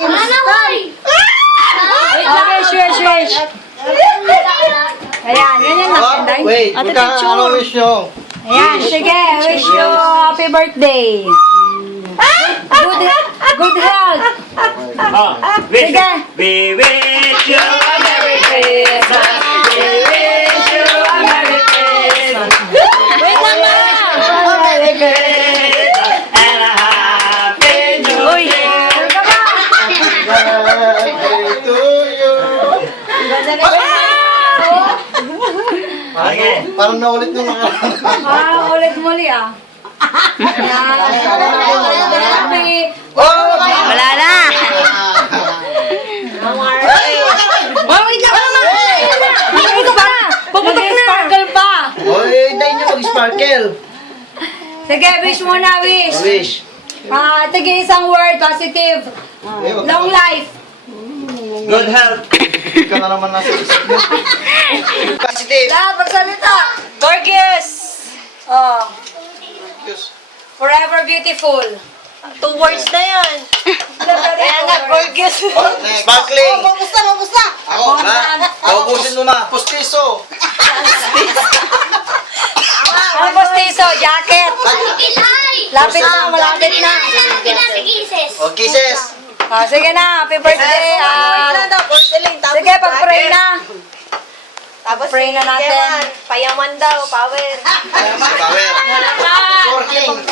Okay, swish. Ayan, ganyan lang, Kenday. Wait, ano wish nyo? Ayan, sige, wish you happy birthday. Good health. Sige. We wish you a Merry Christmas. We wish you a Merry Christmas. Wait lang ba? Merry Christmas and a Happy New Year. Birthday to you. Parang naulit nung nakaraan. Ulit muli ah. Happy. Wala na. Wait lang naman. Ito pa. Puputok na. Sparkle pa. Oy, hintayin nyo mag-sparkle. Sige, wish muna, wish. Wish. Tige isang word, positive. Long life. Good health. Hindi ka na naman nasa isip mo. Positive. Lahat, magsalita. Gorgeous. Oh. Forever beautiful. 2 words na yan. Kaya nga, gorgeous. Sparkling. Mamusta? Ako, ha? Naubusin mo na. Pustiso. Ang postiso, jacket. Lapit na, malapit na. O, kisses. Sige na, happy birthday. Sige, pag-pray na. Tapos Pray na natin. Payaman daw, power. Power. Sparkling.